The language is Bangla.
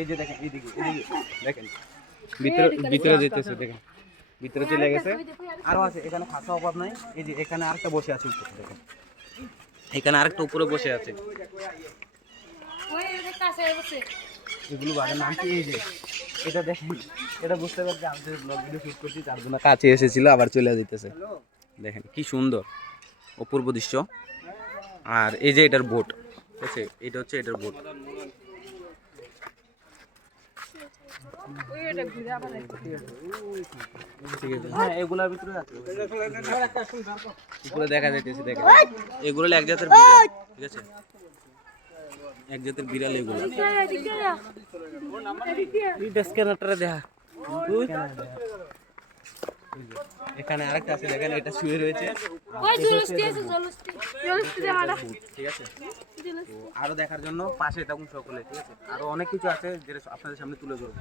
এই যে দেখেন এইদিকে দেখেন ভিতরে ভিতরে যেতেছে, দেখেন ভিতরে চলে গেছে। আরো আছে এখানে, খাসা অভাব নাই। এই যে এখানে আরেকটা বসে আছে উপরে, দেখেন এখানে আরেকটা উপরে বসে আছে। এগুলো বাঘের নাম কি? এই যে এটা দেখেন, এটা বুঝতে পারছি আমি ব্লগ ভিডিও শুট করছি, তার জন্য কাছে এসেছিল, আবার চলে যেতেছে। দেখেন কি সুন্দর অপূর্ব দৃশ্য। আর এই যে এটার বোট, ঠিক আছে, এটা হচ্ছে এটার বোট। হ্যাঁ এগুলার ভিতরে আছে, উপরে দেখা যাইতেছে। দেখেন এগুলো এক জাতের বিড়াল, ঠিক আছে, এক জাতের বিড়াল এগুলো। দেখা এখানে আরেকটা আছে, দেখেন এটা শুয়ে রয়েছে, ঠিক আছে। তো আরো দেখার জন্য পাশে থাকুন সকলে, ঠিক আছে। আরো অনেক কিছু আছে যেটা আপনাদের সামনে তুলে ধরবো।